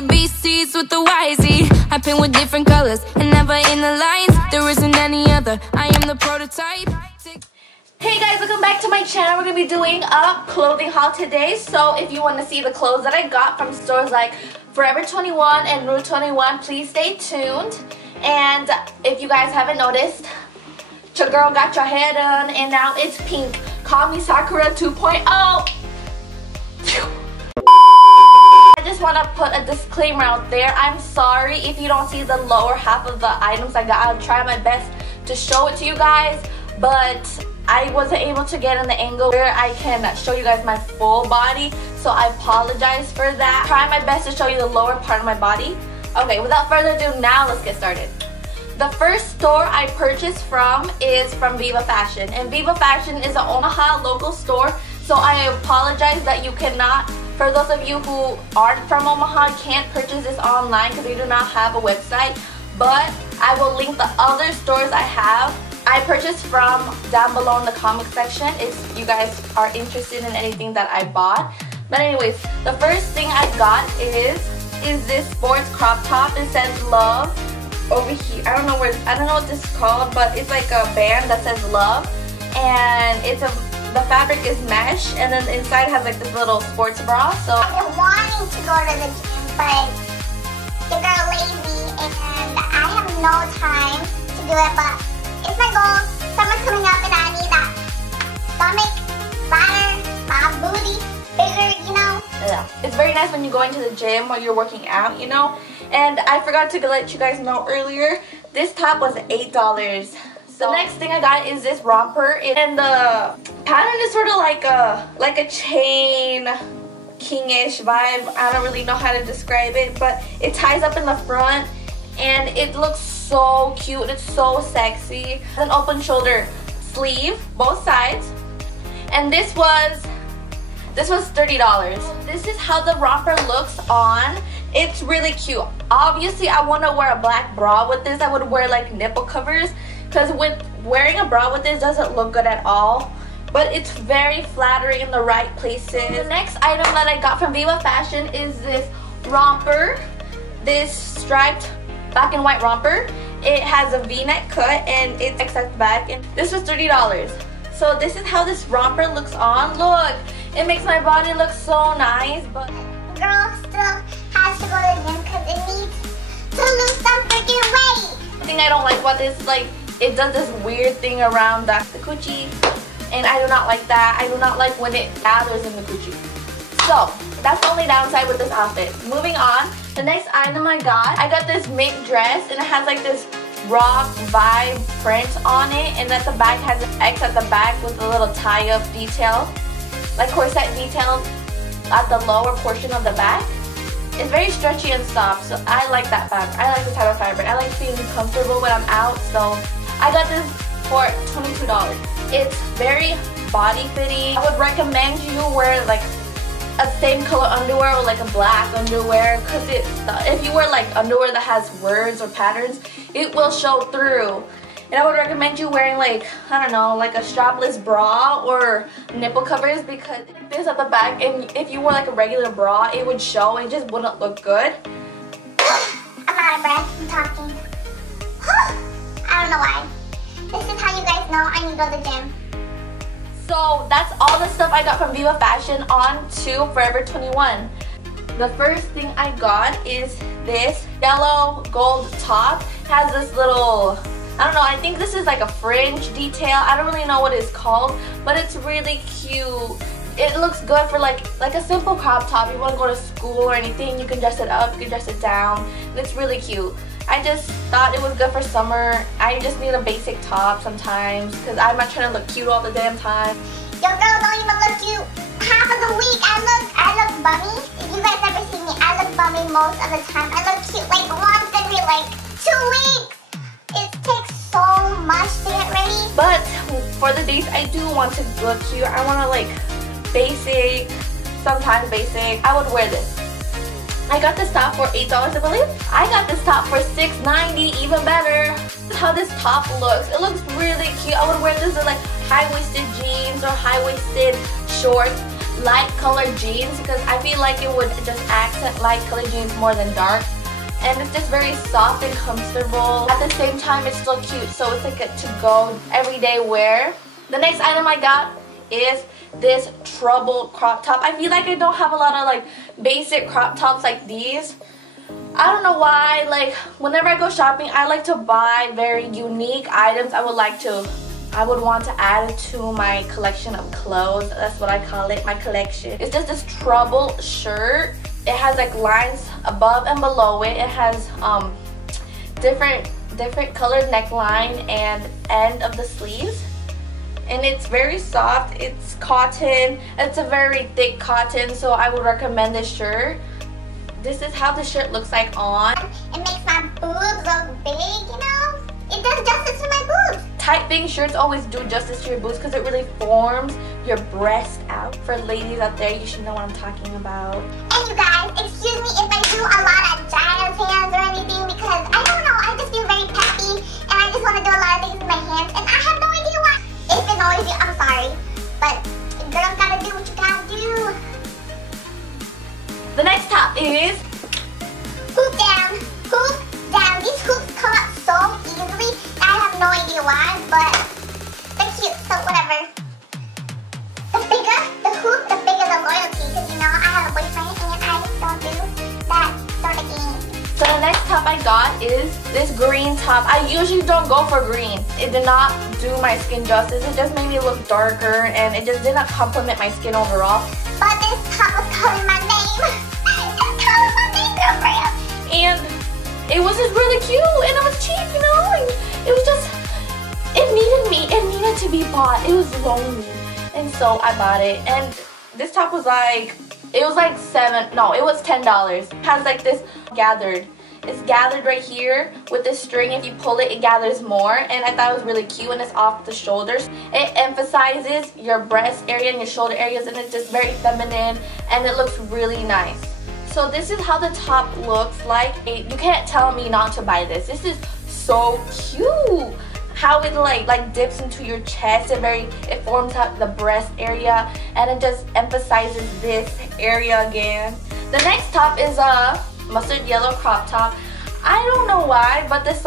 ABCs with the YZ. I paint with different colors and never in the lines. There isn't any other. I am the prototype. Hey guys, welcome back to my channel. We're going to be doing a clothing haul today. So if you want to see the clothes that I got from stores like Forever 21 and Rue 21, please stay tuned. And if you guys haven't noticed, your girl got your hair done and now it's pink. Call me Sakura 2.0. I just want to put a disclaimer out there. I'm sorry if you don't see the lower half of the items I got. I'll try my best to show it to you guys, but I wasn't able to get in the angle where I can show you guys my full body, so I apologize for that. Try my best to show you the lower part of my body. Okay, without further ado, now let's get started. The first store I purchased from is from Viva Fashion, and Viva Fashion is an Omaha local store, so I apologize that you cannot, for those of you who aren't from Omaha, can't purchase this online because we do not have a website, but I will link the other stores I have. I purchased from down below in the comment section if you guys are interested in anything that I bought. But anyways, the first thing I got is this sports crop top. It says love over here. I don't know what this is called, but it's like a band that says love, and the fabric is mesh, and then inside has like this little sports bra. So I've been wanting to go to the gym, but the girl lazy and I have no time to do it, but it's my goal. Summer's coming up and I need that stomach fatter, my booty bigger, you know? yeah, it's very nice when you're going to the gym or you're working out, you know? And I forgot to let you guys know earlier, this top was $8. So the next thing I got is this romper, and the pattern is sort of like a chain kingish vibe. I don't really know how to describe it, but it ties up in the front and it looks so cute. It's so sexy. It's an open shoulder sleeve, both sides, and this was $30. This is how the romper looks on. It's really cute. Obviously, I want to wear a black bra with this. I would wear like nipple covers, because with wearing a bra with this doesn't look good at all, but it's very flattering in the right places. The next item that I got from Viva Fashion is this romper, this striped black and white romper. It has a v-neck cut and it's at the back, and this was $30. So this is how this romper looks on. Look, it makes my body look so nice, but The girl still has to go to the gym because it needs to lose some freaking weight. the thing I don't like about this is like it does this weird thing around the coochie, and I do not like that. I do not like when it gathers in the coochie. So that's the only downside with this outfit. Moving on, the next item I got this mint dress, and it has like this rock vibe print on it, and at the back has an X at the back with a little tie-up detail, like corset detail at the lower portion of the back. It's very stretchy and soft, so I like that fabric. I like this type of fabric. I like being comfortable when I'm out, so I got this for $22. It's very body fitting. I would recommend you wear like a same color underwear or like a black underwear, because if you wear like underwear that has words or patterns, it will show through. And I would recommend you wearing like, I don't know, like a strapless bra or nipple covers, because this at the back, and if you wore like a regular bra, it would show. It just wouldn't look good. I'm out of breath from talking. I don't know why. This is how you guys know I need to go to the gym. So that's all the stuff I got from Viva Fashion. On to Forever 21. The first thing I got is this yellow gold top. It has this little, I don't know, I think this is like a fringe detail. I don't really know what it's called, but it's really cute. It looks good for like a simple crop top. You want to go to school or anything, you can dress it up, you can dress it down. It's really cute. I just thought it was good for summer. I just need a basic top sometimes because I'm not trying to look cute all the damn time. Your girl don't even look cute half of the week. I look bummy. If you guys never see me, I look bummy most of the time. I look cute like once every like 2 weeks. It takes so much to get ready. But for the days I do want to look cute, I want to like basic, sometimes basic, I would wear this. I got this top for $8, I believe. I got this top for $6.90, even better. This is how this top looks. It looks really cute. I would wear this with like high-waisted jeans or high-waisted shorts. light colored jeans because I feel like it would just accent light colored jeans more than dark. And it's just very soft and comfortable. At the same time, it's still cute, so it's like a to-go everyday wear. The next item I got is this trouble crop top. I feel like I don't have a lot of like basic crop tops like these. I don't know why, like whenever I go shopping, I like to buy very unique items. I would want to add to my collection of clothes. That's what I call it, my collection. It's just this trouble shirt. It has like lines above and below it. It has different colored neckline and end of the sleeves. And it's very soft. It's cotton. It's a very thick cotton, so I would recommend this shirt. This is how the shirt looks like on. It makes my boobs look big, you know? It does justice to my boobs. Tight fitting shirts always do justice to your boobs because it really forms your breast out. For ladies out there, you should know what I'm talking about. And you guys, excuse me if I do a lot of jazz hands or anything because I don't know, I just feel very peppy and I just want to do a lot of things with my hands and I have no idea why. If it annoys you, I'm sorry, but girls gotta do what you gotta do. The next top is hoop down, hoop down. These hoops come up so easily. I have no idea why, but they're cute, so whatever. The bigger the hoop, the bigger the loyalty, because you know I have a boyfriend and I don't do that sort of game. So the next top I got is this green top. I usually don't go for green. It did not do my skin justice. It just made me look darker and it just did not complement my skin overall. But this top was calling my name. It's calling my name, girlfriend. And it was just really cute and it was cheap, you know? And it was just, it needed to be bought. It was lonely. And so I bought it. And this top was like, it was like $10. It has like this gathered. It's gathered right here with this string. If you pull it, it gathers more. And I thought it was really cute and it's off the shoulders. It emphasizes your breast area and your shoulder areas and it's just very feminine and it looks really nice. So this is how the top looks like. You can't tell me not to buy this. This is so cute. How it like dips into your chest and it forms out the breast area and it just emphasizes this area again. The next top is a mustard yellow crop top. I don't know why, but this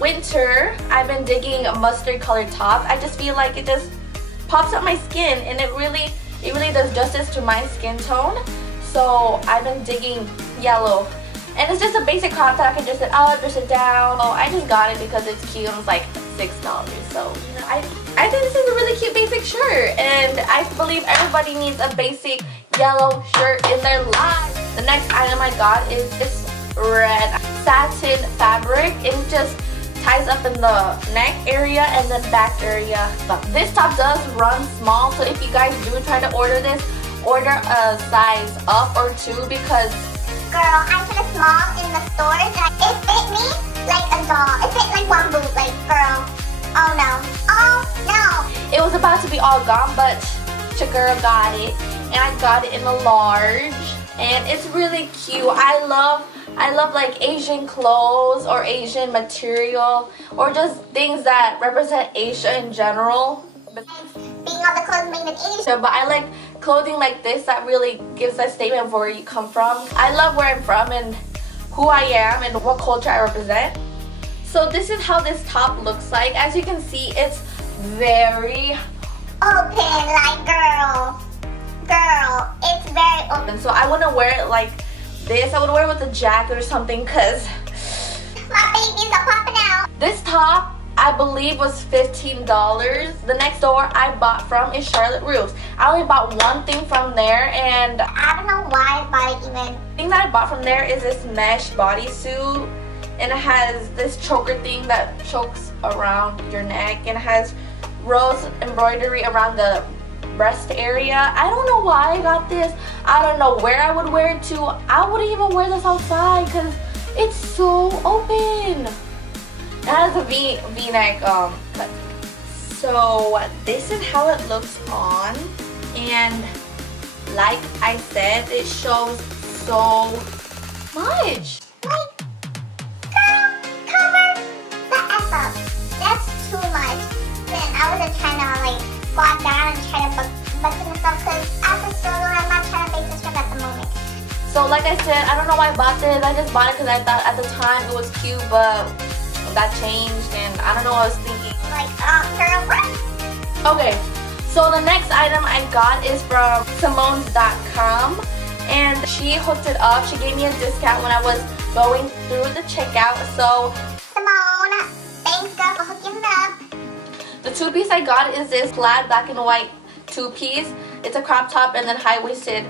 winter I've been digging a mustard colored top. I just feel like it just pops up my skin and it really does justice to my skin tone. So I've been digging yellow. And it's just a basic crop top. I can dress it up, dress it down. Oh, I just got it because it's cute and it's like $6. So, you know, I think this is a really cute basic shirt. And I believe everybody needs a basic yellow shirt in their life. The next item I got is this red satin fabric. It just ties up in the neck area and the back area. But this top does run small. So if you guys do try to order this, order a size up or 2 because girl, I put a small in the stores and it fit me like a doll. It fit like one boob, like girl. Oh no. Oh no. It was about to be all gone, but your girl got it. And I got it in a large. And it's really cute. I love like Asian clothes or Asian material or just things that represent Asia in general. Being all the clothes made in Asia. But I like clothing like this that really gives a statement of where you come from. I love where I'm from and who I am and what culture I represent. So this is how this top looks like. As you can see, it's very open, like girl, it's very open. So I wouldn't wear it like this. I would wear it with a jacket or something because my babies are popping out. This top I believe was $15. The next store I bought from is Charlotte Russe. I only bought one thing from there and I don't know why I bought it even. The thing that I bought from there is this mesh bodysuit and it has this choker thing that chokes around your neck and it has rose embroidery around the breast area. I don't know why I got this. I don't know where I would wear it to. I wouldn't even wear this outside because it's so open. It has a V-neck cut. So this is how it looks on, and like I said, it shows so much. Like, girl, cover the F up. That's too much. Then I wasn't trying to like squat down and try to butts and stuff because as a struggle, I'm not trying to face a struggle at the moment. So like I said, I don't know why I bought this. I just bought it because I thought at the time it was cute, but that changed and I don't know what I was thinking. Like, girlfriend. Okay, so the next item I got is from Simone's.com and she hooked it up. She gave me a discount when I was going through the checkout. So Simone, thanks girl for hooking it up. the two-piece I got is this plaid black and white two-piece. It's a crop top and then high-waisted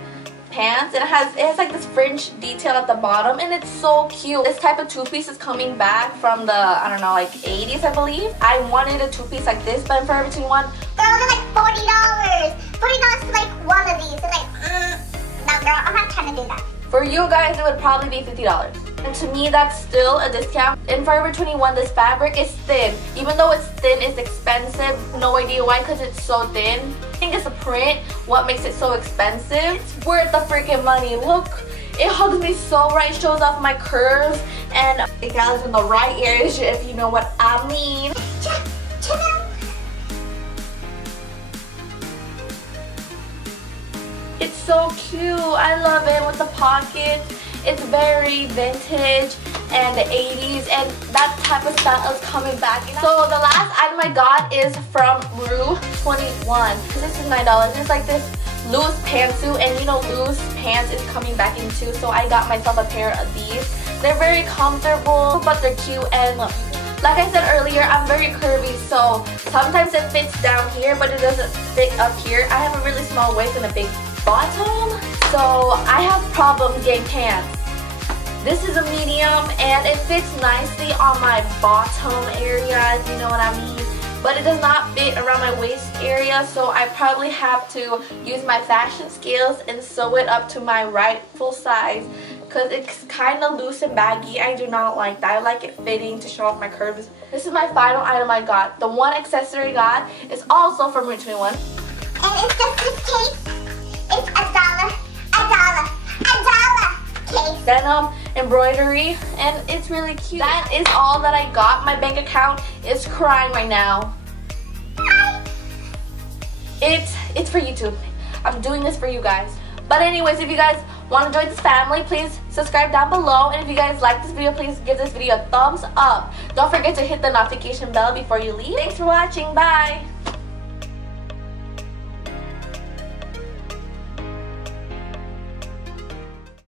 pants. It has like this fringe detail at the bottom and it's so cute. This type of two-piece is coming back from the, I don't know, like 80s I believe. I wanted a two-piece like this, but in Forever 21, Girl, they're like $40. $40 for like one of these. It's like, no girl, I'm not trying to do that. for you guys it would probably be $50. And to me that's still a discount. In Forever 21 this fabric is thin. Even though it's thin, it's expensive. No idea why, because it's so thin. I think it's the print what makes it so expensive. It's worth the freaking money. Look, it hugs me so right, shows off my curves, and it gathers in the right areas if you know what I mean. It's so cute. I love it with the pockets. It's very vintage and the 80s, and that type of style is coming back. So the last item I got is from Russe 21. This is $9. It's like this loose pantsuit, and you know loose pants is coming back in too, so I got myself a pair of these. They're very comfortable, but they're cute, and like I said earlier, I'm very curvy, so sometimes it fits down here, but it doesn't fit up here. I have a really small waist and a big bottom, so I have problems getting pants. This is a medium and it fits nicely on my bottom area, if you know what I mean, but it does not fit around my waist area, so I probably have to use my fashion skills and sew it up to my rightful size because it's kind of loose and baggy. I do not like that. I like it fitting to show off my curves. This is my final item I got. The one accessory I got is also from Russe 21. And it's just this case. It's $1. Case. Denim embroidery, and it's really cute. That is all that I got. My bank account is crying right now. It's for YouTube. I'm doing this for you guys. But anyways, if you guys want to join this family, please subscribe down below, and if you guys like this video, please give this video a thumbs up. Don't forget to hit the notification bell before you leave. Thanks for watching. Bye.